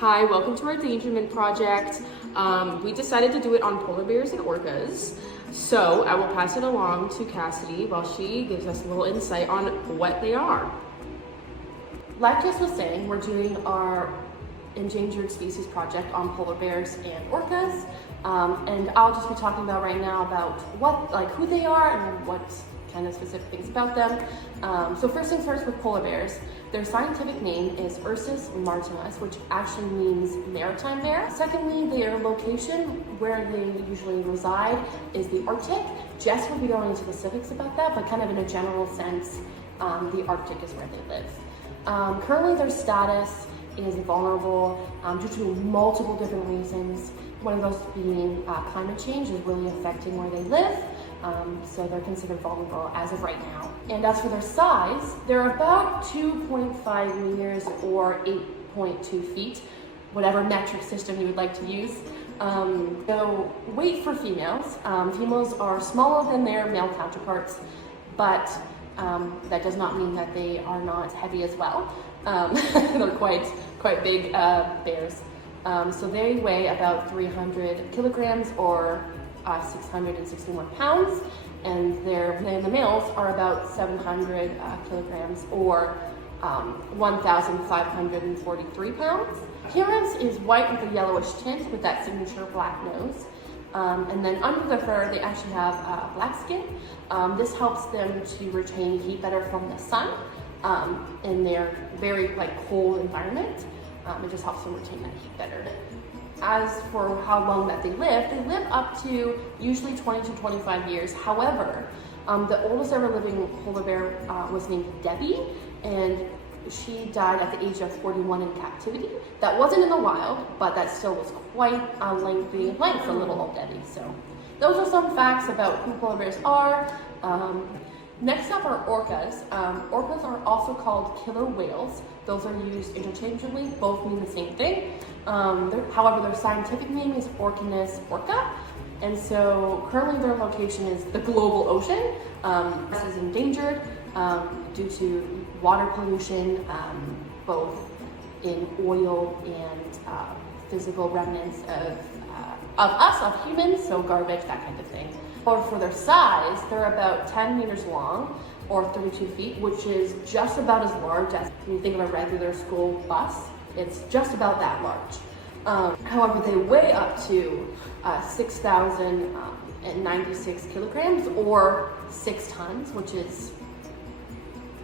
Hi, welcome to our endangerment project. We decided to do it on polar bears and orcas. So I will pass it along to Cassidy while she gives us a little insight on what they are. Like Jess was saying, we're doing our endangered species project on polar bears and orcas. And I'll just be talking about right now about who they are and what kind of specific things about them. So first things first with polar bears, their scientific name is Ursus maritimus, which actually means maritime bear. Secondly, their location where they usually reside is the Arctic. Jess will be going into specifics about that, but kind of in a general sense, the Arctic is where they live. Currently their status is vulnerable due to multiple different reasons. One of those being climate change is really affecting where they live. So they're considered vulnerable as of right now. And as for their size, they're about 2.5 meters or 8.2 feet, whatever metric system you would like to use. So weight for females, females are smaller than their male counterparts, but that does not mean that they are not heavy as well. They're quite big bears. So they weigh about 300 kilograms or 661 pounds, and the males are about 700 kilograms or 1,543 pounds. Appearance is white with a yellowish tint with that signature black nose. And then under the fur, they actually have black skin. This helps them to retain heat better from the sun in their very cold environment. It just helps them retain that heat better. As for how long that they live up to usually 20 to 25 years. However, the oldest ever living polar bear was named Debbie, and she died at the age of 41 in captivity. That wasn't in the wild, but that still was quite a lengthy life for little old Debbie. So those are some facts about who polar bears are. Next up are orcas. Orcas are also called killer whales. Those are used interchangeably, both mean the same thing. However, their scientific name is Orcanus orca. And so currently their location is the global ocean. This is endangered due to water pollution, both in oil and physical remnants of humans, so garbage, that kind of thing. Or for their size, they're about 10 meters long or 32 feet, which is just about as large as when you think of a regular school bus. It's just about that large. However, they weigh up to 6,096 kilograms or 6 tons, which is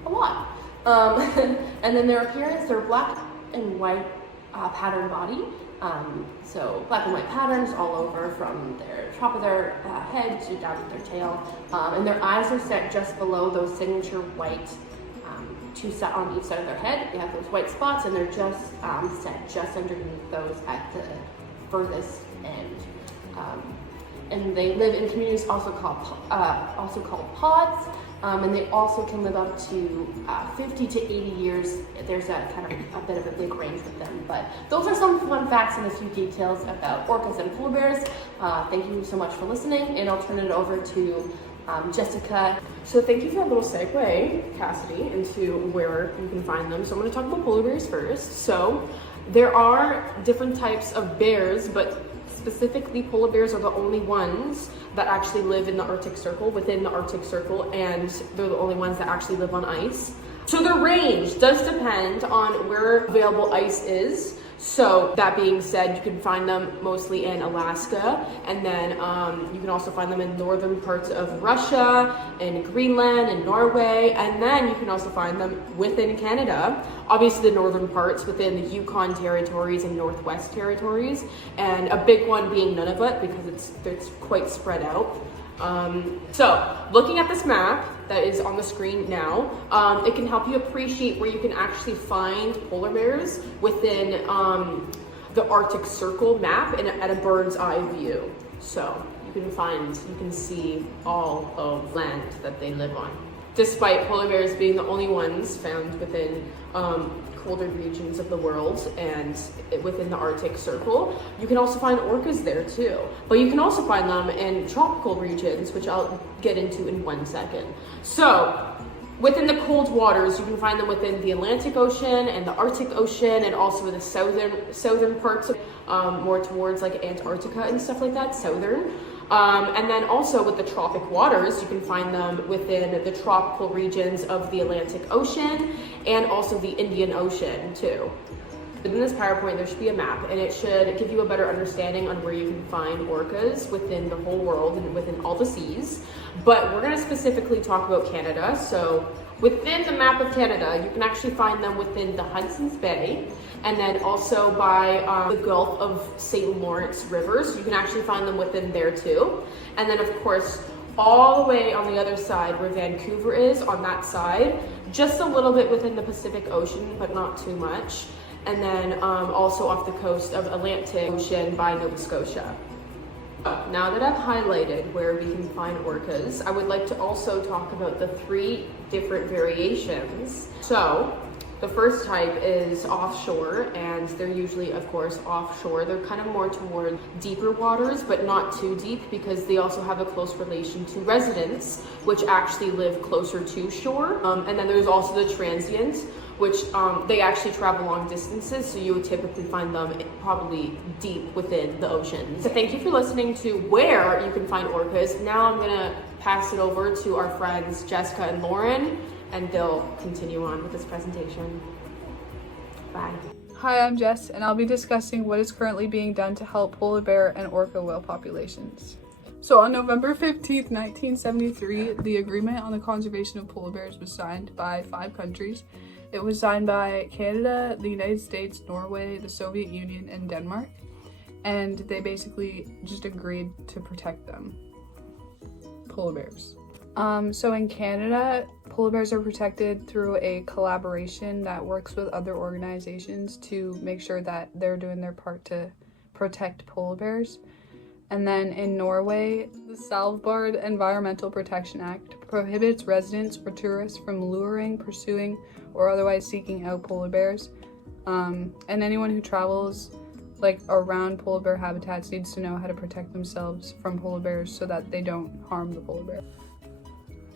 a lot. And then their appearance, they're black and white patterned body. So black and white patterns all over from their top of their head to down to their tail. And their eyes are set just below those signature white two set on each side of their head. They have those white spots, and they're just set just underneath those at the furthest end. And they live in communities also called pods, and they also can live up to 50 to 80 years. There's a kind of a bit of a big range with them, but those are some fun facts and a few details about orcas and polar bears. Thank you so much for listening, and I'll turn it over to Jessica. So thank you for a little segue, Cassidy, into where you can find them. So I'm going to talk about polar bears first. So there are different types of bears, but specifically polar bears are the only ones that actually live in the Arctic Circle, within the Arctic Circle, and they're the only ones that actually live on ice. So their range does depend on where available ice is. So that being said, you can find them mostly in Alaska, and then you can also find them in northern parts of Russia, and Greenland, and Norway, and then you can also find them within Canada. Obviously the northern parts within the Yukon territories and Northwest territories, and a big one being Nunavut because it's quite spread out. So looking at this map that is on the screen now, it can help you appreciate where you can actually find polar bears within the Arctic Circle map and at a bird's eye view. So you can see all of land that they live on. Despite polar bears being the only ones found within colder regions of the world and within the Arctic Circle, you can also find orcas there too. But you can also find them in tropical regions, which I'll get into in 1 second. So Within the cold waters, you can find them within the Atlantic Ocean and the Arctic Ocean, and also in the southern parts, more towards like Antarctica and stuff like that, southern. And then also with the tropic waters, you can find them within the tropical regions of the Atlantic Ocean and also the Indian Ocean too. Within this PowerPoint, there should be a map, and it should give you a better understanding on where you can find orcas within the whole world and within all the seas. But we're gonna specifically talk about Canada. So within the map of Canada, you can actually find them within the Hudson's Bay, and then also by the Gulf of St. Lawrence rivers. You can actually find them within there too. And then of course, all the way on the other side where Vancouver is, on that side, just a little bit within the Pacific Ocean, but not too much. And then also off the coast of Atlantic Ocean by Nova Scotia. Now that I've highlighted where we can find orcas, I would like to also talk about the 3 different variations. So the first type is offshore, and they're usually, of course, offshore. They're kind of more toward deeper waters, but not too deep, because they also have a close relation to residents, which actually live closer to shore. And then there's also the transient, which they actually travel long distances, so you would typically find them probably deep within the ocean. So thank you for listening to where you can find orcas. Now I'm gonna pass it over to our friends Jessica and Lauren, and they'll continue on with this presentation. Bye. Hi, I'm Jess, and I'll be discussing what is currently being done to help polar bear and orca whale populations. So on November 15th, 1973, the Agreement on the Conservation of Polar Bears was signed by 5 countries. It was signed by Canada, the United States, Norway, the Soviet Union, and Denmark. And they basically just agreed to protect them, polar bears. So in Canada, polar bears are protected through a collaboration that works with other organizations to make sure that they're doing their part to protect polar bears. And then in Norway, the Svalbard Environmental Protection Act prohibits residents or tourists from luring, pursuing, or otherwise seeking out polar bears. And anyone who travels around polar bear habitats needs to know how to protect themselves from polar bears so that they don't harm the polar bear.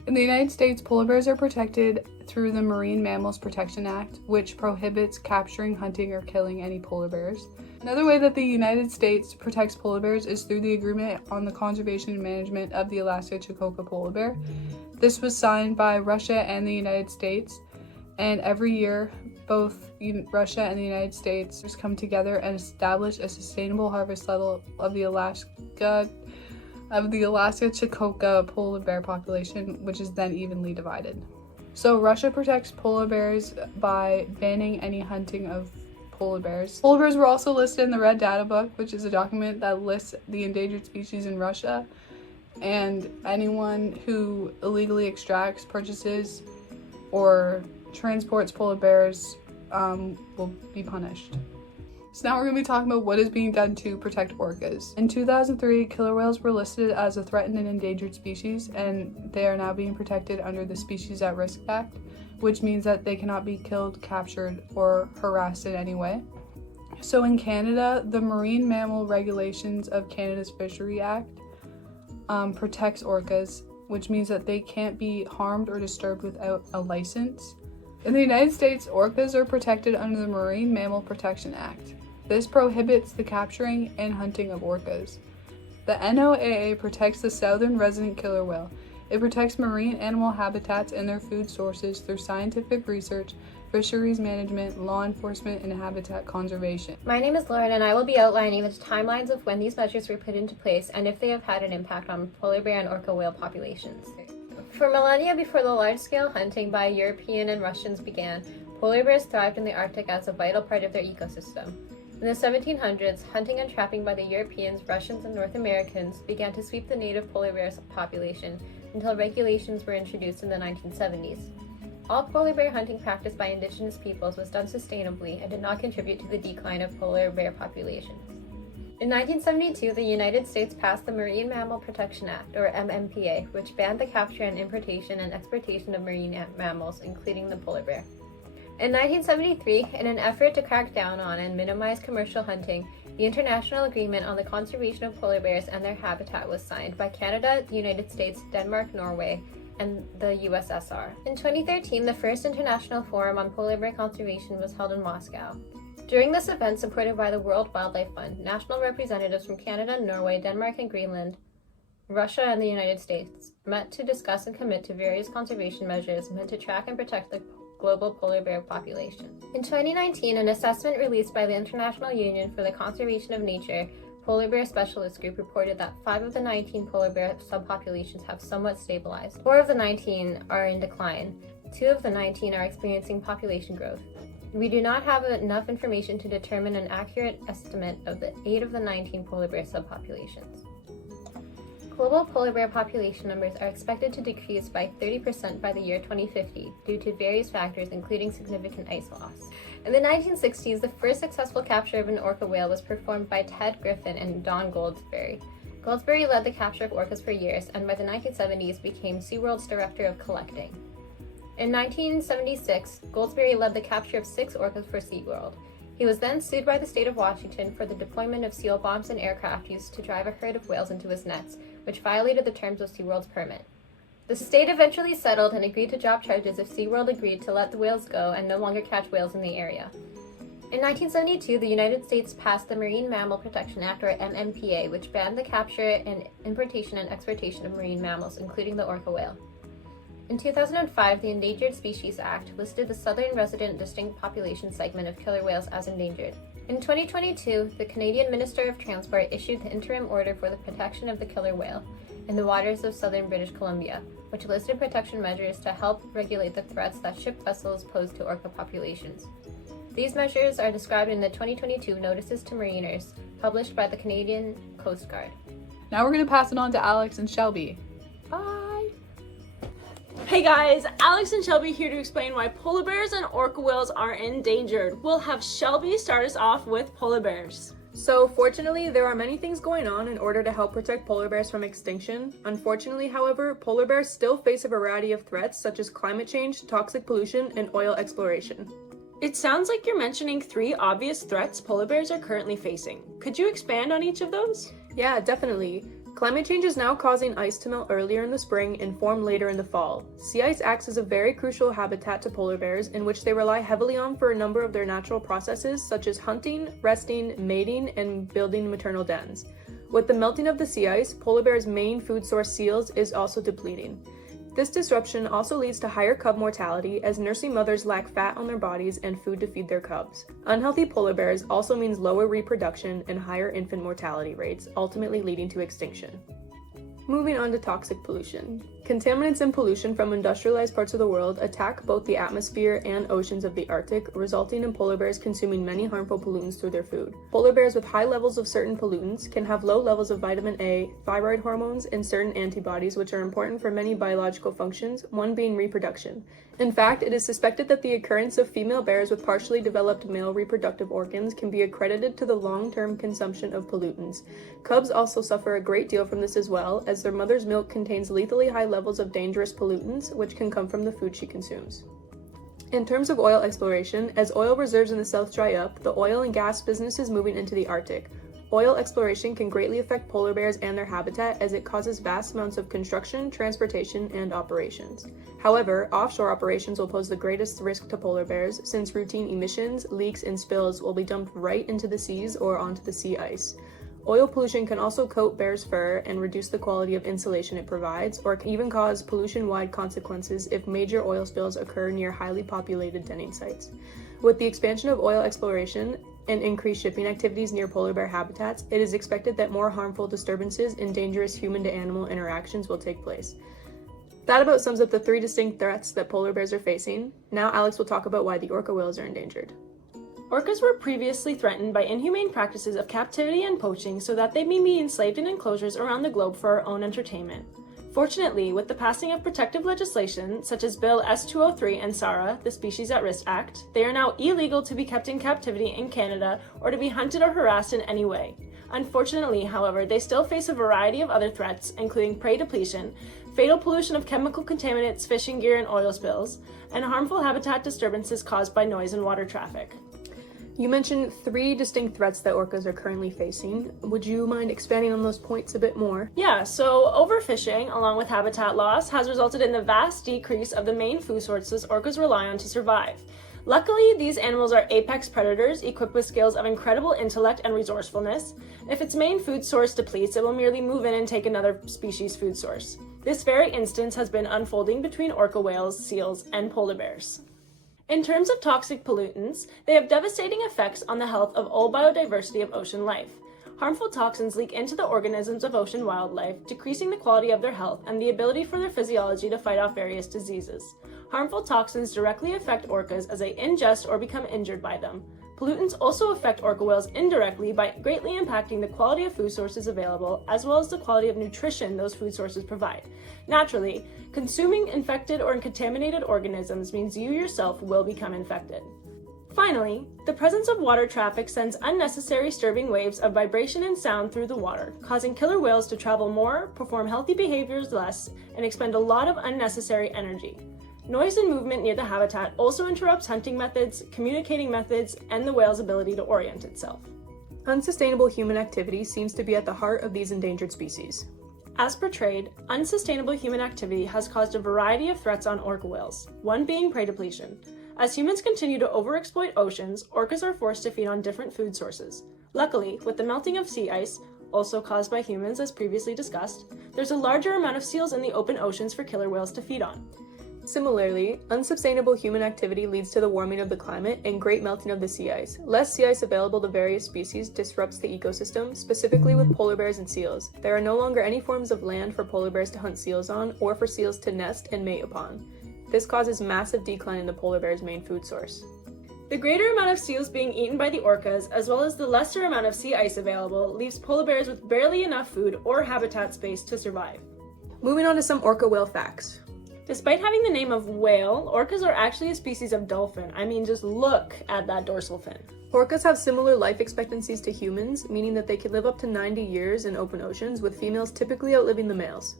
In the United States, polar bears are protected through the Marine Mammals Protection Act, which prohibits capturing, hunting, or killing any polar bears. Another way that the United States protects polar bears is through the Agreement on the Conservation and Management of the Alaska Chakotay polar bear. This was signed by Russia and the United States, and every year both Russia and the United States come together and establish a sustainable harvest level of the Alaska Chakotay polar bear population, which is then evenly divided. So Russia protects polar bears by banning any hunting of polar bears. Polar bears were also listed in the Red Data Book, which is a document that lists the endangered species in Russia, and anyone who illegally extracts, purchases, or transports polar bears will be punished. So now we're going to be talking about what is being done to protect orcas. In 2003, killer whales were listed as a threatened and endangered species, and they are now being protected under the Species at Risk Act, which means that they cannot be killed, captured, or harassed in any way. So in Canada, the Marine Mammal Regulations of Canada's Fishery Act protects orcas, which means that they can't be harmed or disturbed without a license. In the United States, orcas are protected under the Marine Mammal Protection Act. This prohibits the capturing and hunting of orcas. The NOAA protects the southern resident killer whale. It protects marine animal habitats and their food sources through scientific research, fisheries management, law enforcement, and habitat conservation. My name is Lauren, and I will be outlining the timelines of when these measures were put into place and if they have had an impact on polar bear and orca whale populations. For millennia before the large-scale hunting by European and Russians began, polar bears thrived in the Arctic as a vital part of their ecosystem. In the 1700s, hunting and trapping by the Europeans, Russians, and North Americans began to sweep the native polar bear population until regulations were introduced in the 1970s. All polar bear hunting practiced by indigenous peoples was done sustainably and did not contribute to the decline of polar bear populations. In 1972, the United States passed the Marine Mammal Protection Act, or MMPA, which banned the capture and importation and exportation of marine mammals, including the polar bear. In 1973, in an effort to crack down on and minimize commercial hunting, the International Agreement on the Conservation of Polar Bears and Their Habitat was signed by Canada, the United States, Denmark, Norway, and the USSR. In 2013, the first International Forum on Polar Bear Conservation was held in Moscow. During this event, supported by the World Wildlife Fund, national representatives from Canada, Norway, Denmark, and Greenland, Russia, and the United States met to discuss and commit to various conservation measures meant to track and protect the global polar bear population. In 2019, an assessment released by the International Union for the Conservation of Nature Polar Bear Specialist Group reported that 5 of the 19 polar bear subpopulations have somewhat stabilized. 4 of the 19 are in decline. 2 of the 19 are experiencing population growth. We do not have enough information to determine an accurate estimate of the 8 of the 19 polar bear subpopulations. Global polar bear population numbers are expected to decrease by 30% by the year 2050 due to various factors, including significant ice loss. In the 1960s, the first successful capture of an orca whale was performed by Ted Griffin and Don Goldsberry. Goldsberry led the capture of orcas for years, and by the 1970s became SeaWorld's director of collecting. In 1976, Goldsberry led the capture of 6 orcas for SeaWorld. He was then sued by the state of Washington for the deployment of seal bombs and aircraft used to drive a herd of whales into his nets, which violated the terms of SeaWorld's permit. The state eventually settled and agreed to drop charges if SeaWorld agreed to let the whales go and no longer catch whales in the area. In 1972, the United States passed the Marine Mammal Protection Act, or MMPA, which banned the capture and importation and exportation of marine mammals, including the orca whale. In 2005, the Endangered Species Act listed the southern resident distinct population segment of killer whales as endangered. In 2022, the Canadian Minister of Transport issued the interim order for the protection of the killer whale in the waters of southern British Columbia, which listed protection measures to help regulate the threats that ship vessels pose to orca populations. These measures are described in the 2022 Notices to Mariners, published by the Canadian Coast Guard. Now we're going to pass it on to Alex and Shelby. Bye! Hey guys, Alex and Shelby here to explain why polar bears and orca whales are endangered. We'll have Shelby start us off with polar bears. So fortunately, there are many things going on in order to help protect polar bears from extinction. Unfortunately, however, polar bears still face a variety of threats such as climate change, toxic pollution, and oil exploration. It sounds like you're mentioning 3 obvious threats polar bears are currently facing. Could you expand on each of those? Yeah, definitely. Climate change is now causing ice to melt earlier in the spring and form later in the fall. Sea ice acts as a very crucial habitat to polar bears, in which they rely heavily on for a number of their natural processes such as hunting, resting, mating, and building maternal dens. With the melting of the sea ice, polar bears' main food source seals is also depleting. This disruption also leads to higher cub mortality as nursing mothers lack fat on their bodies and food to feed their cubs. Unhealthy polar bears also means lower reproduction and higher infant mortality rates, ultimately leading to extinction. Moving on to toxic pollution. Contaminants and pollution from industrialized parts of the world attack both the atmosphere and oceans of the Arctic, resulting in polar bears consuming many harmful pollutants through their food. Polar bears with high levels of certain pollutants can have low levels of vitamin A, thyroid hormones, and certain antibodies which are important for many biological functions, one being reproduction. In fact, it is suspected that the occurrence of female bears with partially developed male reproductive organs can be accredited to the long-term consumption of pollutants. Cubs also suffer a great deal from this as well, as their mother's milk contains lethally high levels of dangerous pollutants, which can come from the food she consumes. In terms of oil exploration, as oil reserves in the South dry up, the oil and gas business is moving into the Arctic. Oil exploration can greatly affect polar bears and their habitat as it causes vast amounts of construction, transportation, and operations. However, offshore operations will pose the greatest risk to polar bears since routine emissions, leaks, and spills will be dumped right into the seas or onto the sea ice. Oil pollution can also coat bears' fur and reduce the quality of insulation it provides, or can even cause pollution-wide consequences if major oil spills occur near highly populated denning sites. With the expansion of oil exploration and increased shipping activities near polar bear habitats, it is expected that more harmful disturbances and dangerous human-to-animal interactions will take place. That about sums up the 3 distinct threats that polar bears are facing. Now Alex will talk about why the orca whales are endangered. Orcas were previously threatened by inhumane practices of captivity and poaching so that they may be enslaved in enclosures around the globe for our own entertainment. Fortunately, with the passing of protective legislation, such as Bill S-203 and SARA, the Species at Risk Act, they are now illegal to be kept in captivity in Canada or to be hunted or harassed in any way. Unfortunately, however, they still face a variety of other threats, including prey depletion, fatal pollution of chemical contaminants, fishing gear, and oil spills, and harmful habitat disturbances caused by noise and water traffic. You mentioned 3 distinct threats that orcas are currently facing. Would you mind expanding on those points a bit more? Yeah, so overfishing, along with habitat loss, has resulted in the vast decrease of the main food sources orcas rely on to survive. Luckily, these animals are apex predators equipped with skills of incredible intellect and resourcefulness. If its main food source depletes, it will merely move in and take another species' food source. This very instance has been unfolding between orca whales, seals, and polar bears. In terms of toxic pollutants, they have devastating effects on the health of all biodiversity of ocean life. Harmful toxins leak into the organisms of ocean wildlife, decreasing the quality of their health and the ability for their physiology to fight off various diseases. Harmful toxins directly affect orcas as they ingest or become injured by them. Pollutants also affect orca whales indirectly by greatly impacting the quality of food sources available, as well as the quality of nutrition those food sources provide. Naturally, consuming infected or contaminated organisms means you yourself will become infected. Finally, the presence of water traffic sends unnecessary disturbing waves of vibration and sound through the water, causing killer whales to travel more, perform healthy behaviors less, and expend a lot of unnecessary energy. Noise and movement near the habitat also interrupts hunting methods, communicating methods, and the whale's ability to orient itself. Unsustainable human activity seems to be at the heart of these endangered species. As portrayed, unsustainable human activity has caused a variety of threats on orca whales, one being prey depletion. As humans continue to overexploit oceans, orcas are forced to feed on different food sources. Luckily, with the melting of sea ice, also caused by humans as previously discussed, there's a larger amount of seals in the open oceans for killer whales to feed on. Similarly, unsustainable human activity leads to the warming of the climate and great melting of the sea ice. Less sea ice available to various species disrupts the ecosystem, specifically with polar bears and seals. There are no longer any forms of land for polar bears to hunt seals on or for seals to nest and mate upon. This causes massive decline in the polar bear's main food source. The greater amount of seals being eaten by the orcas, as well as the lesser amount of sea ice available, leaves polar bears with barely enough food or habitat space to survive. Moving on to some orca whale facts. Despite having the name of whale, orcas are actually a species of dolphin. I mean, just look at that dorsal fin. Orcas have similar life expectancies to humans, meaning that they could live up to 90 years in open oceans, with females typically outliving the males.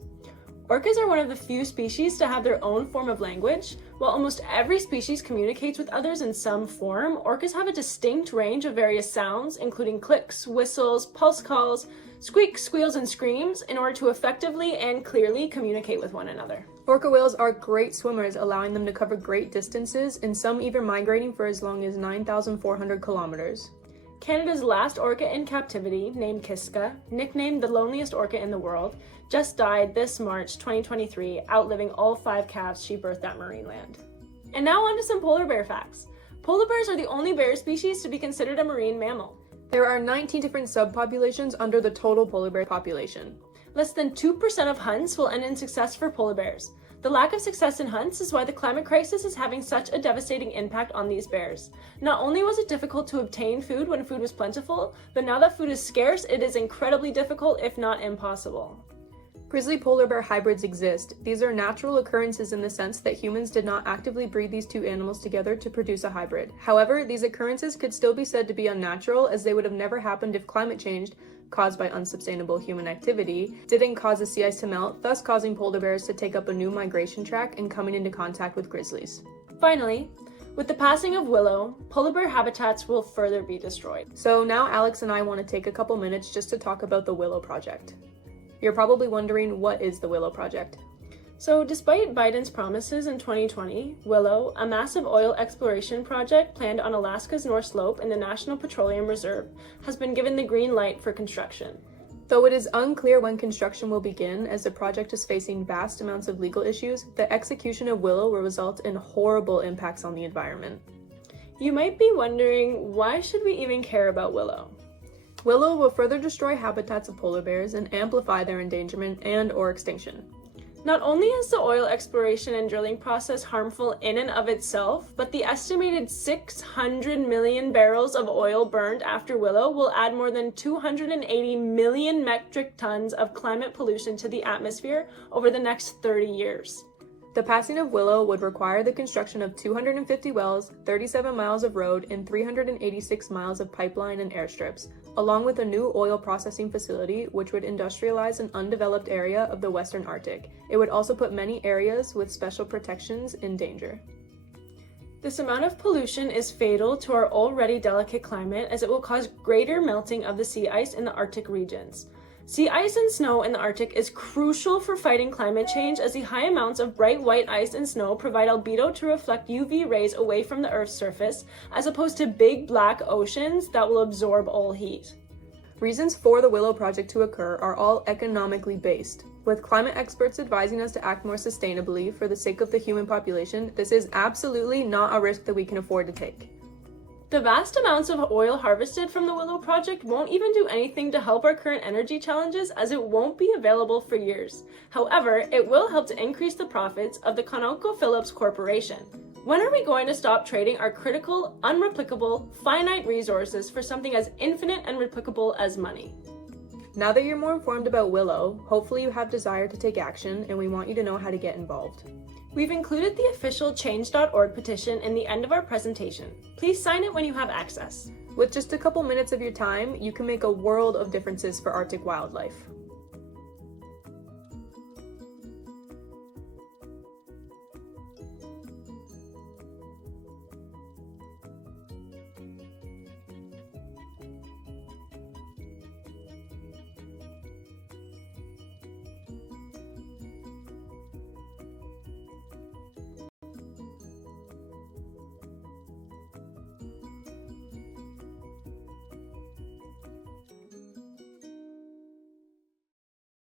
Orcas are one of the few species to have their own form of language. While almost every species communicates with others in some form, orcas have a distinct range of various sounds, including clicks, whistles, pulse calls, squeaks, squeals, and screams, in order to effectively and clearly communicate with one another. Orca whales are great swimmers, allowing them to cover great distances, and some even migrating for as long as 9,400 kilometers. Canada's last orca in captivity, named Kiska, nicknamed the loneliest orca in the world, just died this March 2023, outliving all 5 calves she birthed at Marineland. And now on to some polar bear facts. Polar bears are the only bear species to be considered a marine mammal. There are 19 different subpopulations under the total polar bear population. Less than 2% of hunts will end in success for polar bears. The lack of success in hunts is why the climate crisis is having such a devastating impact on these bears. Not only was it difficult to obtain food when food was plentiful, but now that food is scarce, it is incredibly difficult, if not impossible. Grizzly polar bear hybrids exist. These are natural occurrences in the sense that humans did not actively breed these two animals together to produce a hybrid. However, these occurrences could still be said to be unnatural, as they would have never happened if climate change, caused by unsustainable human activity, didn't cause the sea ice to melt, thus causing polar bears to take up a new migration track and coming into contact with grizzlies. Finally, with the passing of willow, polar bear habitats will further be destroyed. So now Alex and I want to take a couple minutes just to talk about the Willow Project. You're probably wondering, what is the Willow Project? So despite Biden's promises in 2020, Willow, a massive oil exploration project planned on Alaska's North Slope in the National Petroleum Reserve, has been given the green light for construction. Though it is unclear when construction will begin, as the project is facing vast amounts of legal issues, the execution of Willow will result in horrible impacts on the environment. You might be wondering, why should we even care about Willow? Willow will further destroy habitats of polar bears and amplify their endangerment and/or extinction. Not only is the oil exploration and drilling process harmful in and of itself, but the estimated 600 million barrels of oil burned after Willow will add more than 280 million metric tons of climate pollution to the atmosphere over the next 30 years. The passing of Willow would require the construction of 250 wells, 37 miles of road, and 386 miles of pipeline and airstrips, along with a new oil processing facility which would industrialize an undeveloped area of the Western Arctic. It would also put many areas with special protections in danger. This amount of pollution is fatal to our already delicate climate as it will cause greater melting of the sea ice in the Arctic regions. Sea ice and snow in the Arctic is crucial for fighting climate change as the high amounts of bright white ice and snow provide albedo to reflect UV rays away from the Earth's surface, as opposed to big black oceans that will absorb all heat. Reasons for the Willow Project to occur are all economically based. With climate experts advising us to act more sustainably for the sake of the human population, this is absolutely not a risk that we can afford to take. The vast amounts of oil harvested from the Willow Project won't even do anything to help our current energy challenges as it won't be available for years. However, it will help to increase the profits of the ConocoPhillips Corporation. When are we going to stop trading our critical, unreplicable, finite resources for something as infinite and replicable as money? Now that you're more informed about Willow, hopefully you have desire to take action, and we want you to know how to get involved. We've included the official change.org petition in the end of our presentation. Please sign it when you have access. With just a couple minutes of your time, you can make a world of differences for Arctic wildlife.